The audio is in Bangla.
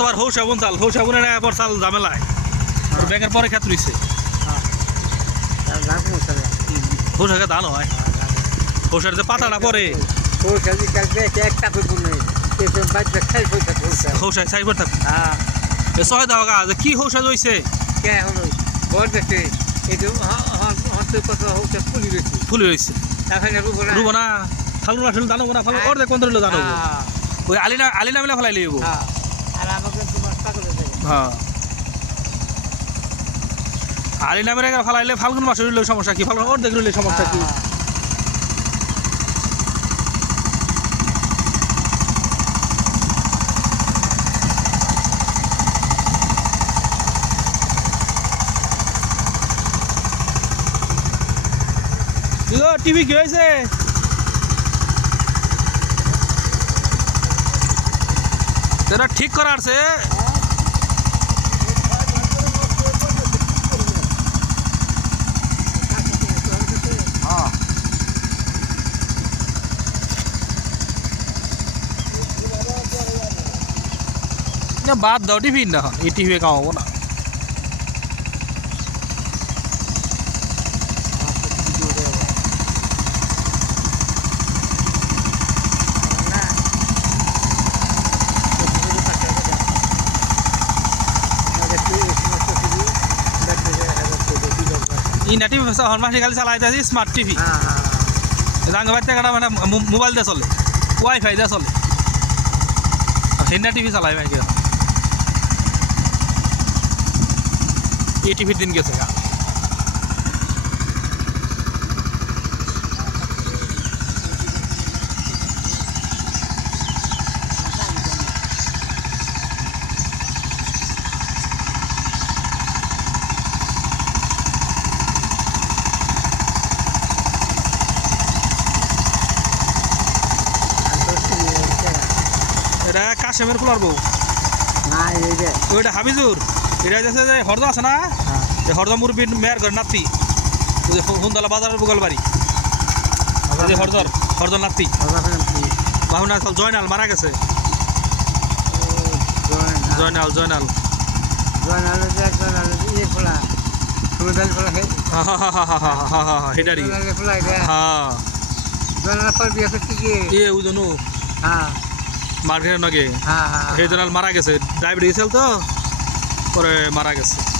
গতবার হৌ সাবুন চাল হৌ সাবুনের একবার চাল ঝামেলায়। আর ব্যাঙের পরে খেত রয়েছে হৌ ধান হয়। হৌ যে পাতাটা পরে হৌ শাক সাইবার থাকবে ছয় দাও গা যে কি হৌ শাক ফুলি রয়েছে রুবো না ফালুন আসলে দানো না ফালুন অর্ধেক কোন ধরলো ওই আলিনা আলিনা মেলা ফেলাই লিব হয়ে। যাবে হ্যাঁ আলিনা মেরে ফেলাইলে ফাল্গুন মাসে রইলে সমস্যা কি? ফাল্গুন অর্ধেক রইলে সমস্যা কি? হ্যাঁ। টিভি কি হয়েছে এটা ঠিক করা আছে না বাদ দাও টিভি না। এই টিভি কামাবো না। ই না টিভি হরমাসি খালি চালাইতে আছি স্মার্ট টিভি রাঙ্গাবাদ থেকে মানে মোবাইল দিয়ে চলে। ওয়াইফাই দিয়ে চলে। আর টিভি চালাই ভাই টিভির দিন গেছে হ্যাঁ। এটা কাশেমের খোলার বউ। না ওইটা হাবিজুর? এটা যাচ্ছে যে হরদা আছে না? যে হরদা মুরবির মেয়ের ঘর নাতি হুন্দলা বাজারের বুগল বাড়ি হরদর হরদর নাতি বাহুনা চল জয়নাল মারা গেছে। জয়নাল। জয়নাল হা হা হা হা 거를 말하겠어.